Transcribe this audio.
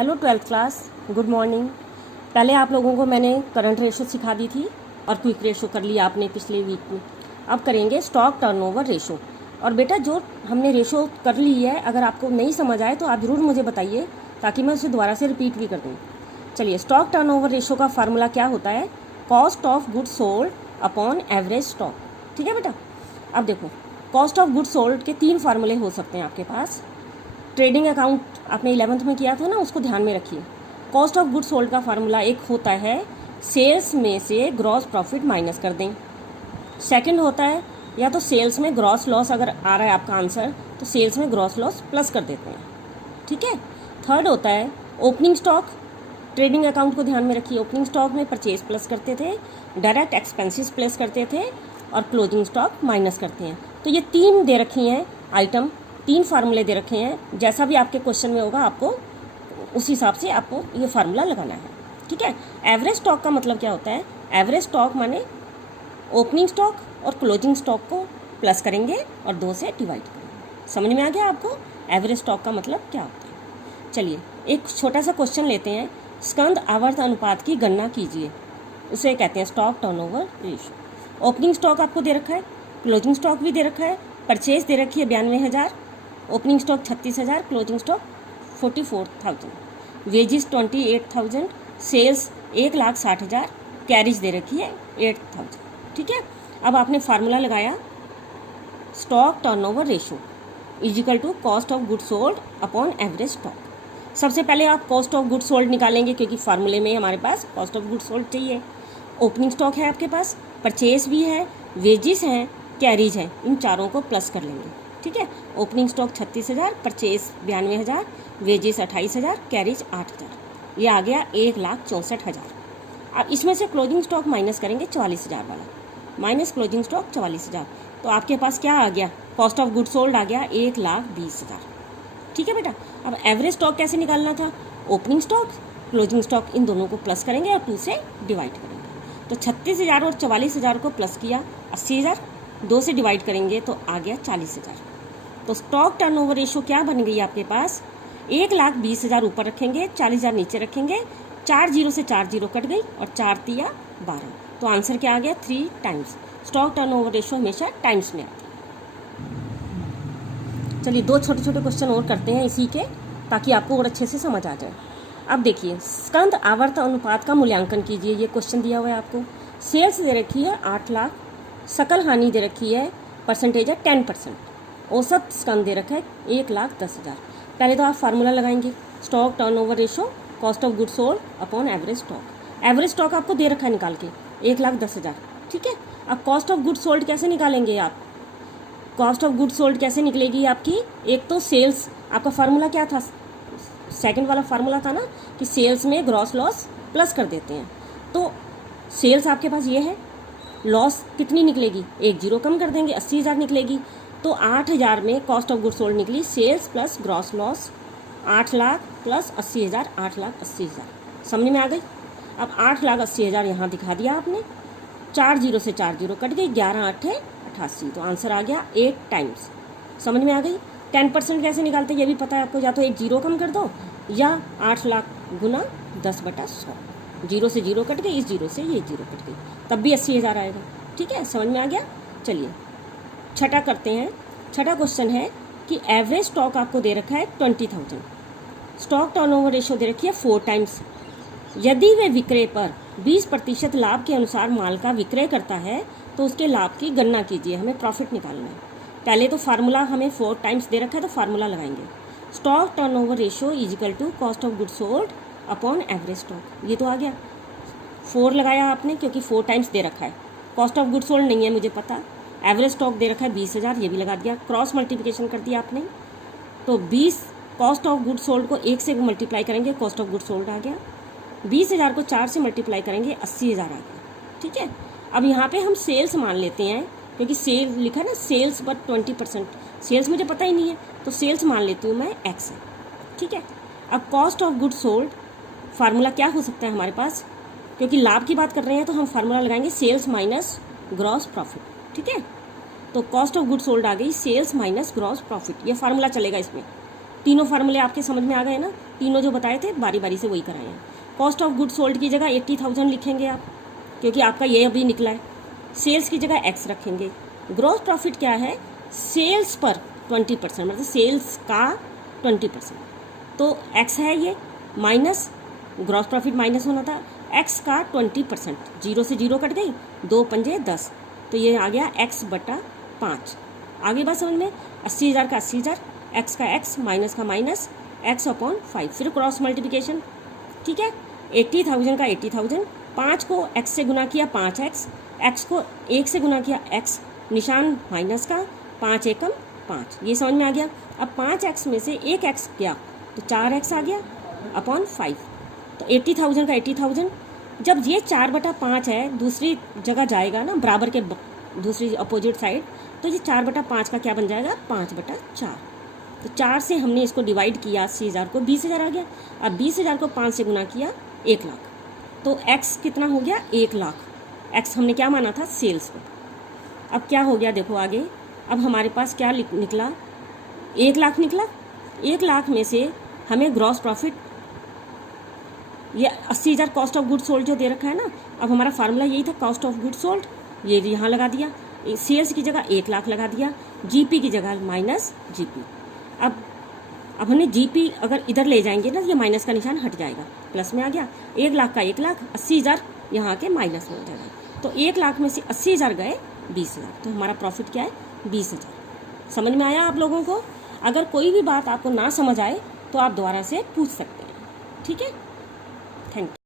Hello twelfth class, good morning. पहले आप लोगों को मैंने करंट रेशो सिखा दी थी और क्विक रेशो कर लिया आपने पिछले वीक में। अब करेंगे स्टॉक टर्नओवर रेशो। और बेटा जो हमने रेशो कर ली है, अगर आपको नहीं समझ आए तो आप ज़रूर मुझे बताइए ताकि मैं उसे दोबारा से रिपीट भी कर दूँ। चलिए, स्टॉक टर्नओवर रेशो का फार्मूला क्या होता है? Cost of goods sold upon average stock. ठीक है बेटा। अब देखो, कॉस्ट ऑफ गुड्स सोल्ड के 3 फार्मूले हो सकते हैं आपके पास। ट्रेडिंग अकाउंट आपने 11th में किया था ना, उसको ध्यान में रखिए। कॉस्ट ऑफ गुड्स सोल्ड का फार्मूला एक होता है सेल्स में से ग्रॉस प्रॉफिट माइनस कर दें। सेकंड होता है या तो सेल्स में ग्रॉस लॉस, अगर आ रहा है आपका आंसर तो सेल्स में ग्रॉस लॉस प्लस कर देते हैं। ठीक है। थर्ड होता है ओपनिंग स्टॉक। ट्रेडिंग अकाउंट को ध्यान में रखिए। ओपनिंग स्टॉक में परचेज प्लस करते थे, डायरेक्ट एक्सपेंसेस प्लस करते थे और क्लोजिंग स्टॉक माइनस करते हैं। तो ये 3 दे रखी हैं आइटम, 3 फार्मूले दे रखे हैं। जैसा भी आपके क्वेश्चन में होगा आपको उस हिसाब से आपको ये फार्मूला लगाना है। ठीक है। एवरेज स्टॉक का मतलब क्या होता है? एवरेज स्टॉक माने ओपनिंग स्टॉक और क्लोजिंग स्टॉक को प्लस करेंगे और 2 से डिवाइड करेंगे। समझ में आ गया आपको एवरेज स्टॉक का मतलब क्या होता है? चलिए, एक छोटा सा क्वेश्चन लेते हैं। स्कंद आवर्त अनुपात की गणना कीजिए। उसे कहते हैं stock turnover ratio. Opening stock आपको दे रखा है, क्लोजिंग स्टॉक भी दे रखा है, परचेज दे रखी है 92,000, opening stock 36,000, closing stock 44,000, wages 28,000, sales 1,60,000, carriage दे रखी है 8,000। ठीक है। अब आपने फार्मूला लगाया stock turnover ratio is equal to cost of good sold upon average stock. सबसे पहले आप कॉस्ट ऑफ गुड सोल्ड निकालेंगे क्योंकि फार्मूले में हमारे पास कॉस्ट ऑफ गुड सोल्ड चाहिए। ओपनिंग स्टॉक है आपके पास, परचेज भी है, वेजिस हैं, कैरिज है, इन चारों को प्लस कर लेंगे। ठीक है। Opening stock 36,000, purchase 92,000, wages 28,000, carriage 8,000, ये आ गया 1,64,000। अब इसमें से क्लोजिंग स्टॉक माइनस करेंगे 44,000 वाला, माइनस क्लोजिंग स्टॉक 44,000, तो आपके पास क्या आ गया? कॉस्ट ऑफ गुड सोल्ड आ गया 1,20,000। ठीक है बेटा। अब एवरेज स्टॉक कैसे निकालना था? ओपनिंग स्टॉक, क्लोजिंग स्टॉक, इन दोनों को प्लस करेंगे और 2 से डिवाइड करेंगे। तो 36,000 और 44,000 को प्लस किया 80,000, 2 से डिवाइड करेंगे तो आ गया 40,000। तो स्टॉक टर्नओवर रेशो क्या बन गई आपके पास? 1,20,000 ऊपर रखेंगे, 40,000 नीचे रखेंगे, 4 जीरो से 4 जीरो कट गई और 4 तिया 12। तो आंसर क्या आ गया? 3 टाइम्स। स्टॉक टर्नओवर रेशो हमेशा टाइम्स में आता है। चलिए, 2 छोटे छोटे क्वेश्चन और करते हैं इसी के, ताकि आपको और अच्छे से समझ आ जाए। अब देखिए, स्कंद आवर्त अनुपात का मूल्यांकन कीजिए। ये क्वेश्चन दिया हुआ है आपको। सेल्स दे रखी है 8 लाख, सकल हानि दे रखी है, परसेंटेज है 10%, औसत स्कंद दे रखा है 1,10,000। पहले तो आप फार्मूला लगाएंगे stock turnover ratio cost of good sold upon average stock. Average stock आपको दे रखा है निकाल के 1,10,000। ठीक है। अब कॉस्ट ऑफ गुड सोल्ड कैसे निकालेंगे आप? कॉस्ट ऑफ गुड सोल्ड कैसे निकलेगी आपकी? एक तो सेल्स, आपका फार्मूला क्या था? सेकंड वाला फार्मूला था ना कि सेल्स में ग्रॉस लॉस प्लस कर देते हैं। तो सेल्स आपके पास ये है, लॉस कितनी निकलेगी? 1 जीरो कम कर देंगे, 80,000 निकलेगी। तो 8,000 में कॉस्ट ऑफ गुड सोल्ड निकली, sales plus gross loss 8 lakh plus 80,000, 8,80,000। समझ में आ गई? अब 8,80,000 यहाँ दिखा दिया आपने, 4 जीरो से 4 जीरो कट गई, 11 8 88, तो आंसर आ गया 8 टाइम्स। समझ में आ गई? 10% कैसे निकालते हैं ये भी पता है आपको, या तो 1 जीरो कम कर दो या 8 लाख गुना 10/100। जीरो से जीरो कट गई, इस जीरो से ये जीरो कट गई, तब भी 80,000 आएगा। ठीक है, समझ में आ गया? चलिए, छठा करते हैं। छठा क्वेश्चन है कि एवरेज स्टॉक आपको दे रखा है 20,000, स्टॉक टर्नओवर रेशो दे रखी है 4 टाइम्स। यदि वे विक्रय पर 20% लाभ के अनुसार माल का विक्रय करता है तो उसके लाभ की गणना कीजिए। हमें प्रॉफिट निकालना है। पहले तो फार्मूला हमें 4 टाइम्स दे रखा है, तो फार्मूला लगाएंगे stock turnover ratio is equal to cost of good sold upon average stock. ये तो आ गया, 4 लगाया आपने क्योंकि 4 टाइम्स दे रखा है। कॉस्ट ऑफ गुड सोल्ड नहीं है मुझे पता, एवरेज स्टॉक दे रखा है 20,000, ये भी लगा दिया, क्रॉस मल्टीप्लिकेशन कर दिया आपने। तो 20 कॉस्ट ऑफ गुड सोल्ड को 1 से मल्टीप्लाई करेंगे, कॉस्ट ऑफ गुड सोल्ड आ गया। 20,000 को 4 से मल्टीप्लाई करेंगे, 80,000 आ गया। ठीक है। अब यहाँ पे हम सेल्स मान लेते हैं क्योंकि सेल लिखा है ना, सेल्स बट 20%, सेल्स मुझे पता ही नहीं है तो सेल्स मान लेती हूँ मैं x है। ठीक है। अब cost of good sold formula क्या हो सकता है हमारे पास? क्योंकि लाभ की बात कर रहे हैं तो हम फार्मूला लगाएंगे सेल्स माइनस ग्रॉस प्रॉफिट। ठीक है। तो कॉस्ट ऑफ गुड सोल्ड आ गई सेल्स माइनस ग्रॉस प्रॉफिट, ये फार्मूला चलेगा इसमें। तीनों फार्मूले आपके समझ में आ गए ना, तीनों जो बताए थे बारी बारी से वही कराए हैं। कॉस्ट ऑफ गुड सोल्ड की जगह 80,000 लिखेंगे आप, क्योंकि आपका ये अभी निकला है। सेल्स की जगह एक्स रखेंगे। ग्रॉस प्रॉफिट क्या है, सेल्स पर 20%, मतलब सेल्स का 20%, तो एक्स है ये, माइनस ग्रॉस प्रॉफिट माइनस होना था, एक्स का 20%, 0 से 0 कट गई, 2 पंजे 10, तो ये आ गया एक्स बटा 5। आगे बात समझ में, 80,000 का 80,000, एक्स का एक्स, माइनस का माइनस, एक्स अपॉन 5, फिर क्रॉस मल्टीप्लिकेशन, ठीक है। 80,000 का 80,000, 5 को एक्स से गुना किया 5x, एक्स को 1 से गुना किया x, निशान माइनस का, 5 एकम 5, ये समझ में आ गया। अब 5x में से 1x गया तो 4x आ गया अपॉन 5, तो 80,000 का 80,000, जब ये 4/5 है दूसरी जगह जाएगा ना, बराबर के दूसरी अपोजिट साइड, तो ये 4/5 का क्या बन जाएगा, 5/4, तो 4 से हमने इसको डिवाइड किया, 80,000 को 20,000 आ गया। अब 20,000 को 5 से गुना किया 1 लाख, तो x कितना हो गया, 1 लाख। x हमने क्या माना था, सेल्स को। अब क्या हो गया देखो आगे, अब हमारे पास क्या निकला, 1 लाख निकला। 1 लाख में से हमें ग्रॉस प्रॉफिट, ये 80,000 कॉस्ट ऑफ गुड सोल्ड जो दे रखा है ना, अब हमारा फार्मूला यही था, कॉस्ट ऑफ गुड सोल्ड, ये यहाँ लगा दिया, सेल्स की जगह 1 लाख लगा दिया, जीपी की जगह माइनस जीपी। अब हमने जीपी अगर इधर ले जाएंगे ना, ये माइनस का निशान हट जाएगा, प्लस में आ गया। 1 लाख का 1 लाख, 80,000 यहाँ के माइनस में हो जाएगा, तो 1 लाख में से 80,000 गए 20,000, तो हमारा प्रॉफिट क्या है, 20,000। समझ में आया आप लोगों को? अगर कोई भी बात आपको ना समझ आए तो आप दोबारा से पूछ सकते हैं, ठीक है। Thank you.